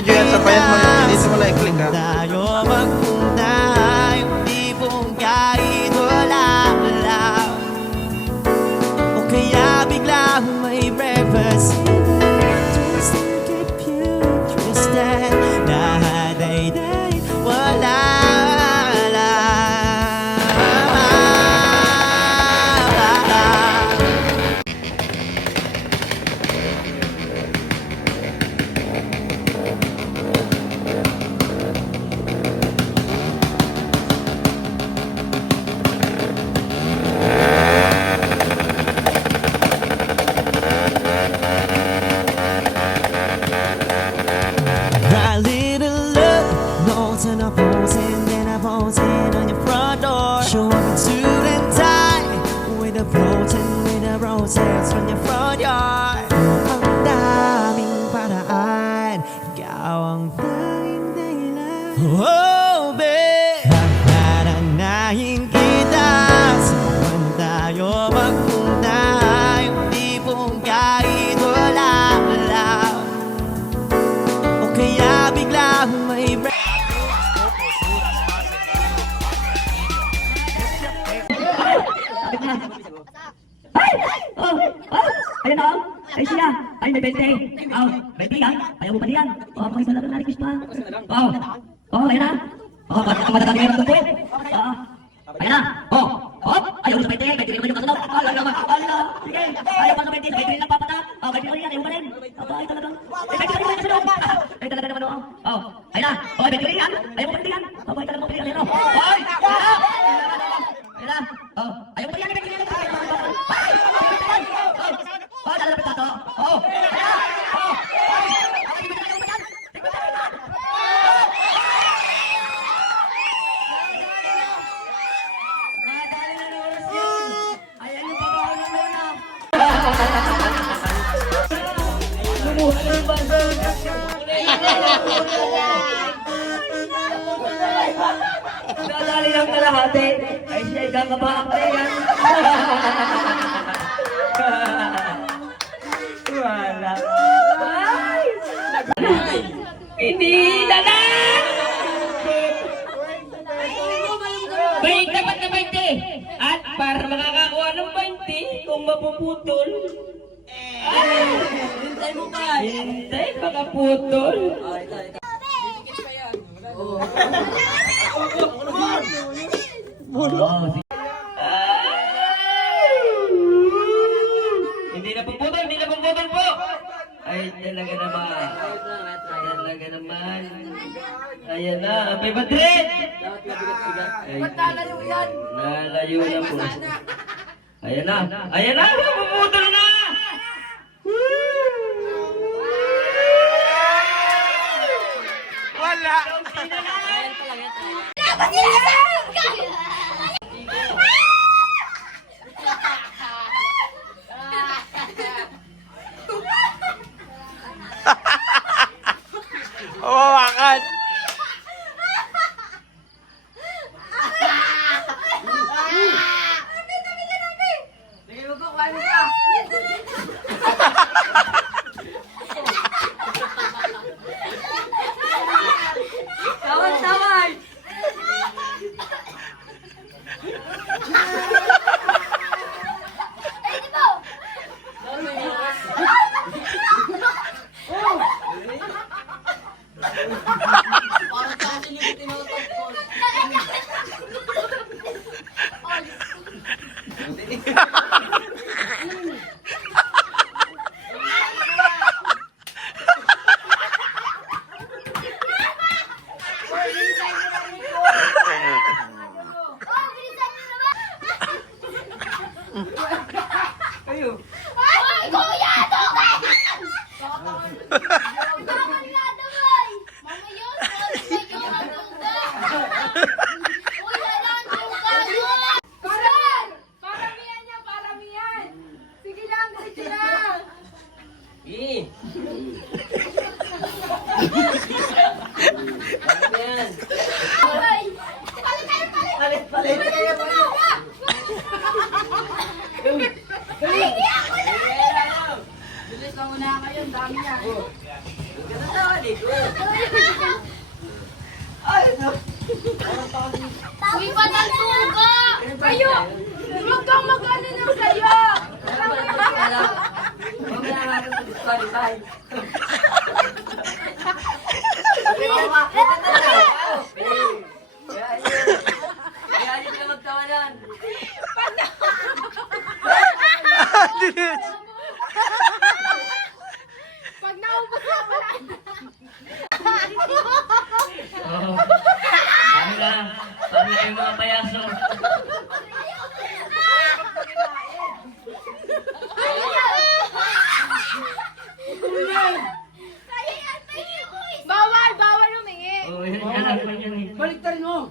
Video yan sa payat mo. Dito mo lang i-click ha. Oh, oh, ayun na, oh. Ay siya, ay may 20. Oh, 20 yan. Ayaw mo pa diyan. Oh, may talaga narikis pa. Oh, oh, ayun na. Oh, bakit ka matatabi ng tupo? Oh, ayun na. Oh, oh, ayaw mo sa 20. 20 naman yung kasunod. Oh, ayaw naman. Ayaw na. Sige, ayaw pa sa 20. 20 lang papata. Oh, 20 lang yan. Ayaw pa rin. Aba, ay talaga. Eh, 20 lang yung. Ay talaga naman, oh. Oh, ayun na. Oh, 20 lang yan. Ayaw mo pa rin yan. Ng kalahati. Ay siya ikakabaan pa yan. Wala. Ay! Hindi na na! Bay, dapat na 20. At para makakakuha ng 20, kung mapuputol, Hintay mo ba? Hintay, baka putol. Oh, sige. Ay! Hindi na puputol, hindi na puputol po. Ay, talaga naman. Talaga naman. Ayan na, happy birthday! Ba't nalayo yan? Nalayo na po. Ayan na, ayan na, puputol na! Wala! 你么干呢 Pag naubos na wala na. Ano lang, paano yung mga payaso?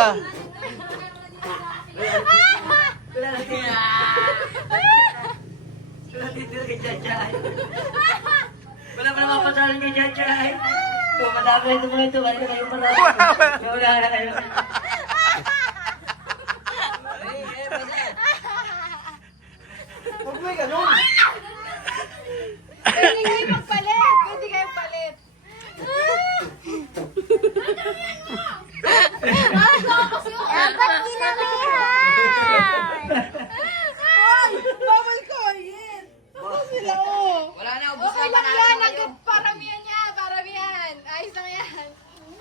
Kaya, Wala pa naman pasalan kay Jajay. Kung madami ito mga ito, wala na kayo pala. Wala na kayo. Pwede kayo magpalit! Pwede kayo palit! Dapat ginamihan! Ay! Bawal ko! Yes! Bawal sila oh! Wala na, ubus okay lang yan! Niya! Paramihan! Ayos lang yan!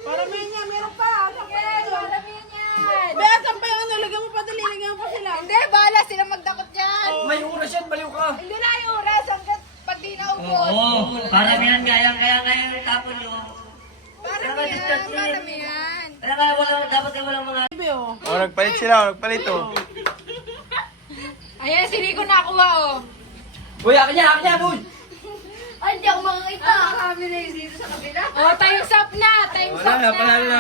Niya! Meron pa! Sige! Paramihan yan! Be, asan pa yung ano? Lagyan mo pa dali! Mo sila! Hindi! Bahala sila magdakot yan! may oras yan, baliw ka! Hindi na yung pag di naubos! Oo, paramihan kaya kaya kaya yung tapon nyo. Paramihan! Paramihan! Kaya kaya wala, dapat yung walang mga O, nagpalit sila, o, nagpalit oh. Ayan, sini ko nakuha oh! Uy, akin niya, akin niya, boy! Ay, hindi ako makakita! Oh, time's up na! Time's Wala up na, na! panalo na.